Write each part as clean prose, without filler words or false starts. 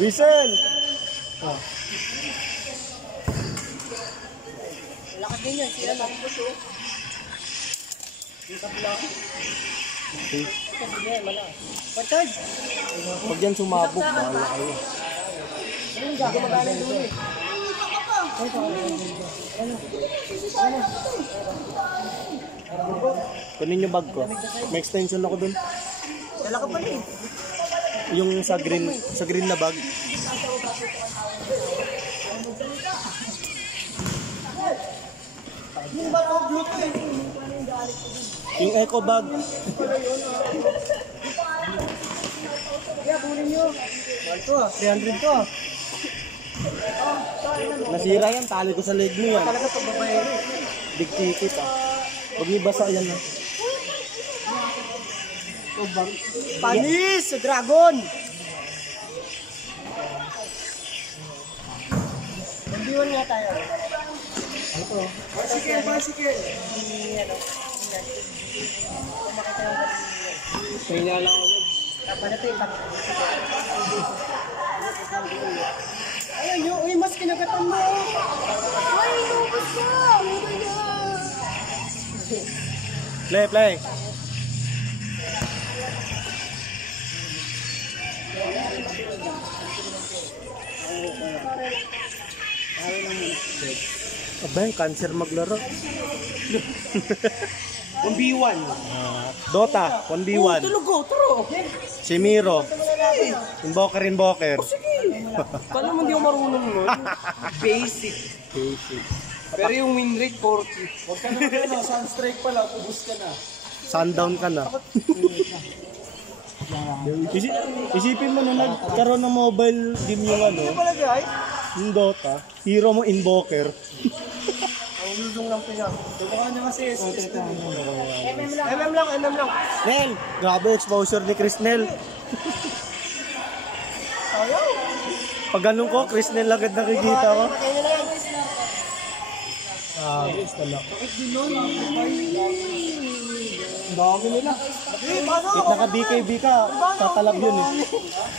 Whistle! Oh. Lakas din yan, sila lang puso. Yung kapla. Okay. Sige, malakas. Patag! Pag yan sumabog, bahala kayo. Ano yung gumagana yung dulo? Kunin yung bag ko. May extension ako dun. Dala ka pala eh. Yung sa green na bag. Yung ba ito? Bluetooth eh. Yung eco bag. Kaya bunin nyo. Mahal to ah. 300 to ah. Nasira yan, tali ko sa leg mo yan. Talaga pagbabayero eh. Big ticket ah. Huwag niyo basa yan ah. Panis sa dragon! Magdiwan nga tayo. Ano to? Bicycle, bicycle! Ano? Makita yung gabi. Kaya lang ako. Paano ito yung ayun yun, uy, mas kinagatan mo! Ay, lubos ka! Play, play! Abay, cancer maglaro. 1v1. Dota, 1v1. Tulog ko, turo! Si Miro. Invoker. Kala mo hindi ako marunong nun. Basic. Pero yung win rate 40. Huwag ka na sunstrike pala, ubus ka na. Sundown ka na. Isipin mo na nagkaroon ng mobile game yung ano, Ano pala guys? yung Dota, hero mo Invoker. Ang lusong lang pinag. Dukha niya kasi MM lang. Nel, grabe exposure ni Chris Nel. Ayaw. Pag ganun ko, Chris Nel agad nakikita ko. Patay na lang. Yes, talak. Bakit gano'n? Ang dami nila. Kahit naka-BKB ka, tatalab yun eh.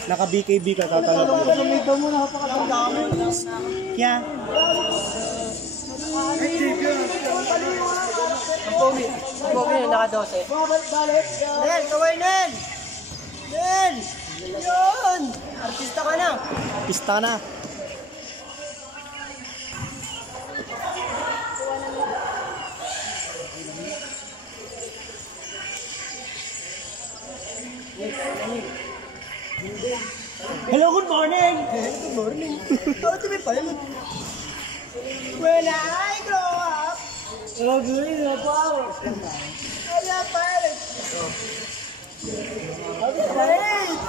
Naka-BKB ka, tatalab yun. Kalamitan mo, napakatang dami. Kaya, Ang pogi. Ang pogi na naka-12. Balik. Nel, kaway Nel! Nel! Yun! Artista ka na. pista na. Hello, good morning! Good morning. How to be fine? When I grow up, you're doing the power. Hello, pilot. Great!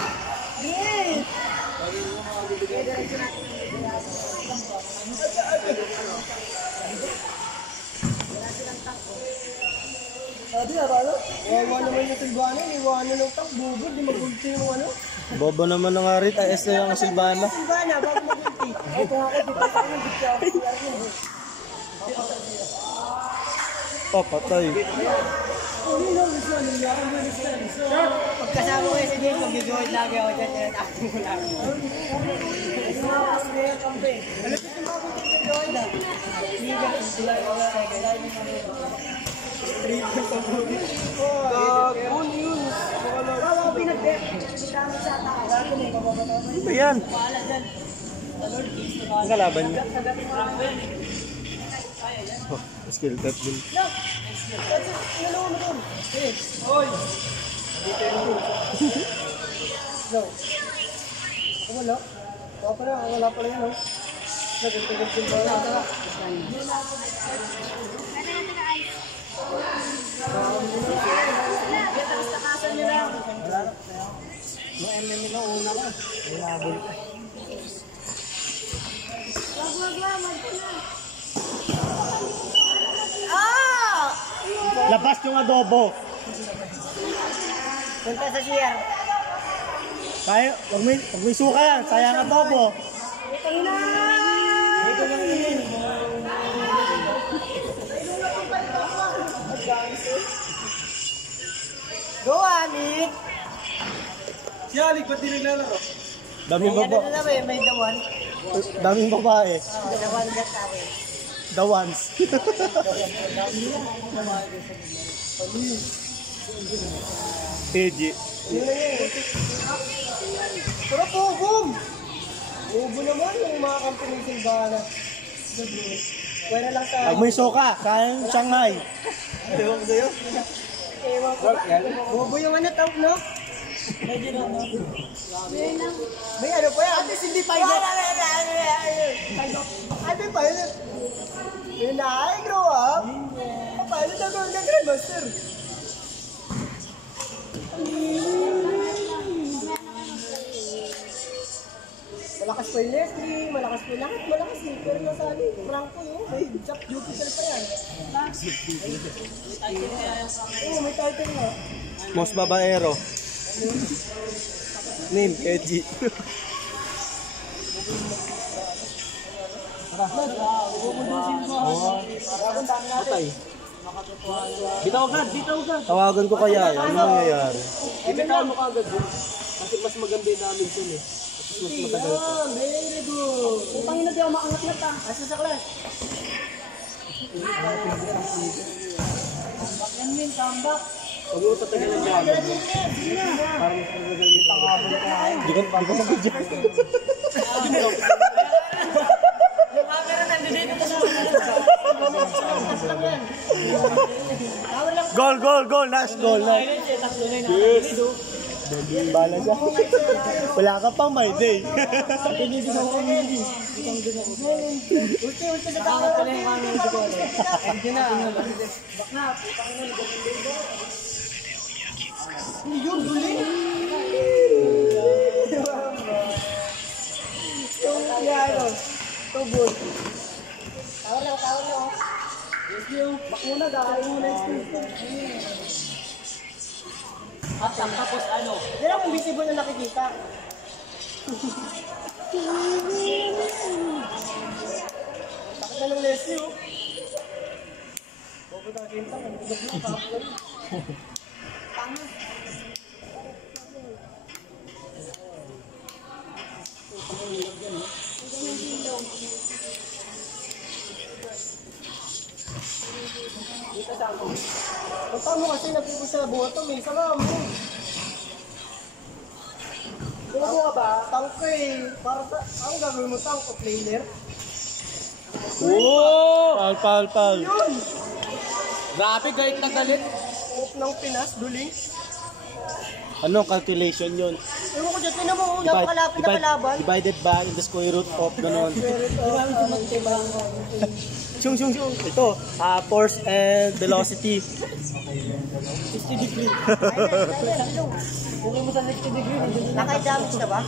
Great! Sabi na ba, ano? Ewan naman yung Silvana, iwanan ng tank, bubod, di magulti yung ano. Bobo naman ng arit, AS na yung Silvana. Silvana, bago magulti. Ito ako, di pa ako ng bitya ako. Oh, patay. Pagkasama ko si Jake, mag-join lagi ako dyan, acting ko lagi. Gagawin yun. Ano ba yan? Ang kalaban niya. Oh, skill tap din. Hoy! Wala. Wala pala yan, oh. Nagagagag ba na? No MM nila una ka. Labol ka. Labas yung adobo. Punta sa CR. Kaya, wag may suka yan. Sayang adobo. Ito na! Ito lang yun. Go, Amit! Si Alik, ba't di naglalaro? Daming May ano babae. na naman, may the one. Daming babae. The one that akin. The ones. Eji. Pero po, boom! Bobo naman yung mga company silbahan. Pwede lang sa... Pag may soka, kaya Shanghai. Ewan ko sa'yo. Ewan ko. Bobo yung ano, tawag, no? May ano pa yan? Atis hindi pa yun. Ate pa yun. Yun na, I grow up. Pilot ako ng Grandmaster. Malakas po yung Leslie, malakas po yung lahat, malakas eh. Pero nasa ano, Franco yun, may Jack Jupiter pa yan. Oo, may title nga. Most babaero. Name, Eji. Patay. Bitaw agad, bitaw agad. Tawagan ko kaya, ano mangyayari? Ibitawan mo kagad yun. Kasi mas maganda yung namin yun eh. Mas matagal pa. Very good. Utang ina di ako maangat na ta. Asa sa class? Bakyan min, comeback. Huwag mo tatagalan niya. Parang mas magagal yung pangabon ko ngayon. Di ko mag-video. Yung camera nandito sa Goal, goal, goal. Last goal. Yes. Bala siya. Wala ka pang my day. Ulti sa tao pala yung camera ko. Hindi na. Bakna. Yung guling. Yung yano. Tubod. Tawal lang. Yung bakuna, gagawin mo na yung tapos ano? Hindi lang invisible na nakikita. Takot na ng Leslie, oh. Bobo na kinta, manigap na, kapag tanga. Dito sa ako. Punta mo kasi nagpipos sa boto, may sama mo. Kung mo ba, tank eh. Para sa, ang gagawin mo tank o planer? Oh! Pal. Yun! Grabe, galit na galit. Off ng Pinas, duling. Anong calculation yun? Ewan ko dyan, tinan mo, napakalapit na kalaban. Divided by in the square root of ganon. Shung. Ito, force and velocity. 60 degree. Kung mo sa 60 degree, naka-damage na ba?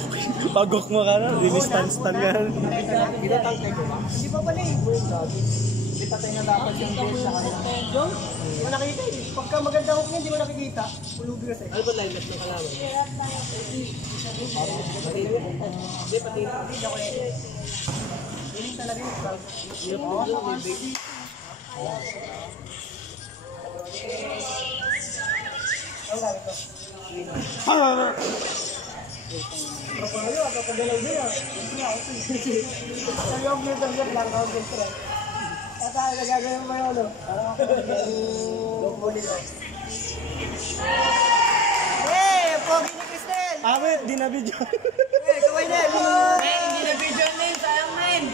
Pagok mo ka na, resistance tan ka. Hindi pa pala eh. Hindi pa tayo na dapat yung base sa kanila. Yung? Hindi mo nakikita eh. Pagka maganda hook niya, hindi mo nakikita. Ulubi kasi. Ano ba line up ng kalaban? Hindi, pati ako eh. Hindi talaga yung crowd. Ang gamit ko. Kapag ako pagdalaw niya. Sa loob niya tanggap lang ako kontra. At nagagawin mo yun, no? Parang ako bumuli ko. Hey! Pogi ni Cristel! Awit, di na video. Hey, kaway na! Hindi na video na yun, sayang na yun.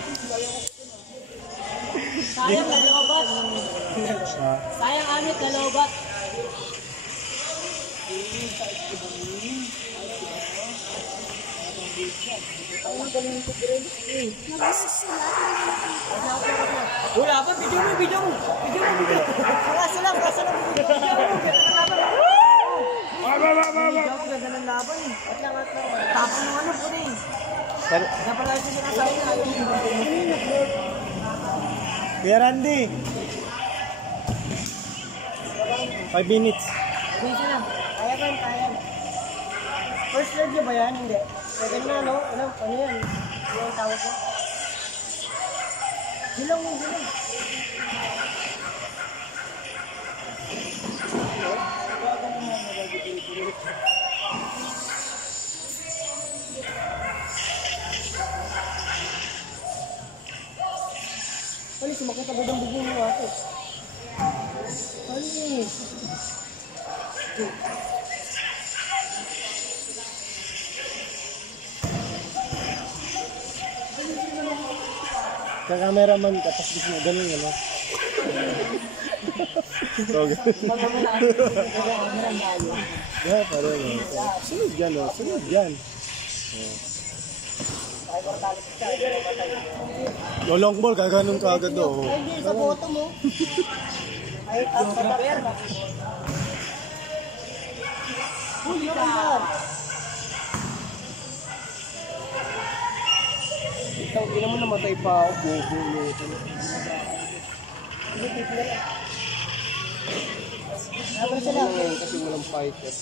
Sayang na lobat. Sayang amit na lobat. Wala pa, video mo! Kaso lang. Ganda ng laban eh. At lang. Tapon ng ano po na eh. Napalagi siya sinasabi na. Kuya Randy. 5 minutes. Busy na. Kaya. First leg niyo ba yan? Hindi. Second na, no? Ano yan? Ano yung tawag ko? Dilong. Pagka-cameraman ka, tapos gusto mo ganun ano. Yeah, parang sunod yan o, sunod yan. Long ball, kaganon ka agad o. Hindi, sa boto mo. Ay, ang paper. Huli ka. Ikaw, ina mo namatay pa ako, bobo nito. Nabar sila. Kasi walang fighter.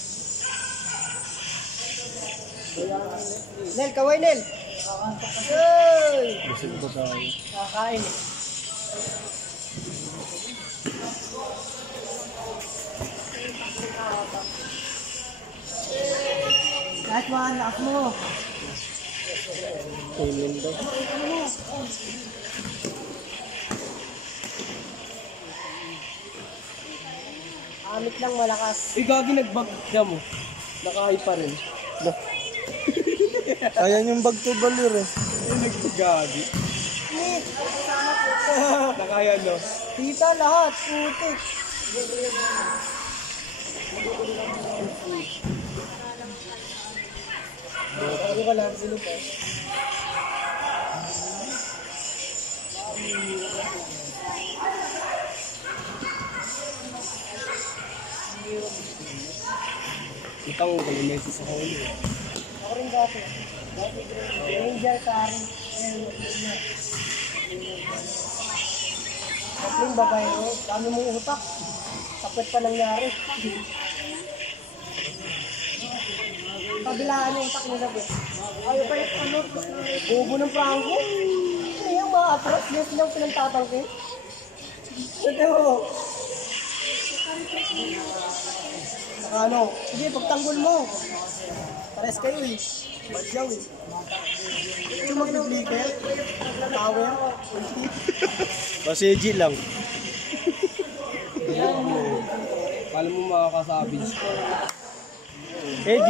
Nel, kaway Nel. Hey! Busog ba tayo? Kakain. Lahat mo, anak mo. Payment daw. Amit lang malakas. Gagi nagbag ka mo. Nakahay pa rin. Ayan yung bag to balir eh. Nagpagagi. Nakaya no? Tita lahat, putik. Ano ka lang, sino pa? Itang kalimesis ako ulit. Ako rin dati. Ranger ka rin. Kapling babae mo, dami mong utak. Kapit pa nangyari. Kabilaan yung utak nila ba? Ayaw pa yung ano, bubo ng prangko. Ano yung mga atras, yan silang pinagtatangkin. Ito mo. Ano? Sige, pagtanggol mo. Pares kayo eh. Badyaw eh. Ito mag-flicker. Tower. Kasi G lang. Alam mo makakasabi. G,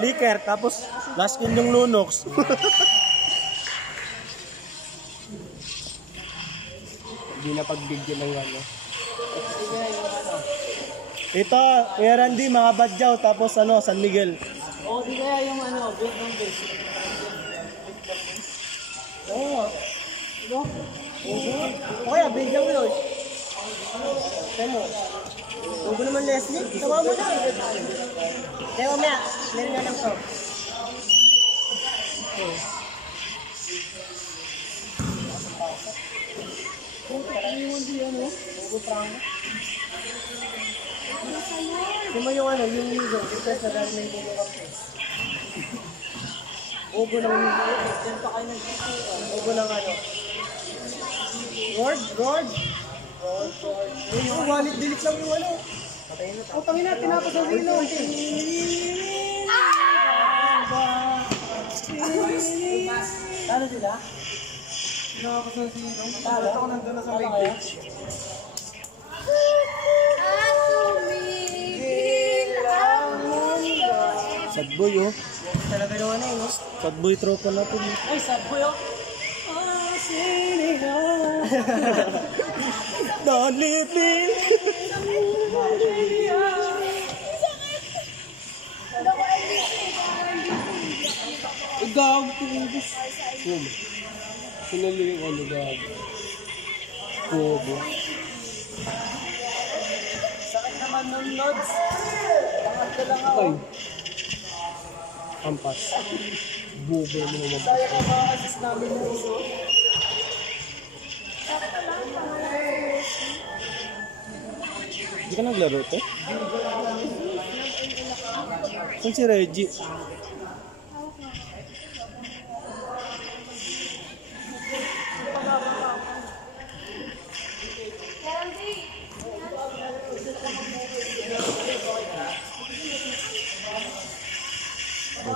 flicker, tapos last kill yung Lunox. Hindi na pagbigyan ng ano. Ito, Kuya Randy, mga badyaw, tapos ano, San Miguel. O, di kaya yung ano, build ng base. Oo. Diba? O kaya, bigyan mo yun. Kaya mo. Huwag naman Leslie. Tawa mo na. Kaya mamaya, meron na lang to. Sino yung ano, yung nido, because na dahil may nido kami. Ugo ng nido. Diyan pa kayo nagtituan. Ugo ng ano. Lord. Yung wallet, delete lang yung ano. O, tangin na, tinapos ang silo. Talo sila? Tinapos ang silo. Talo ako nandun na sa main page. Sad boy, oh. Talaga yung ano eh, no? Sad boy tropa natin. Ay, saboy oh. Don't leave me. Gag, tubos. Sinali yung ano, gag. Bobo. Sakit naman nun, Lods. Tangat ka lang ako. Ay. Ampas. Bobo mo naman. Saya ka ma-assist namin yung iso. Hindi ka naglaro, te? Saan si Reggie?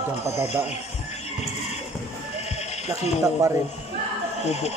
Diyan pa dadaan. Nakita pa rin. Tubo.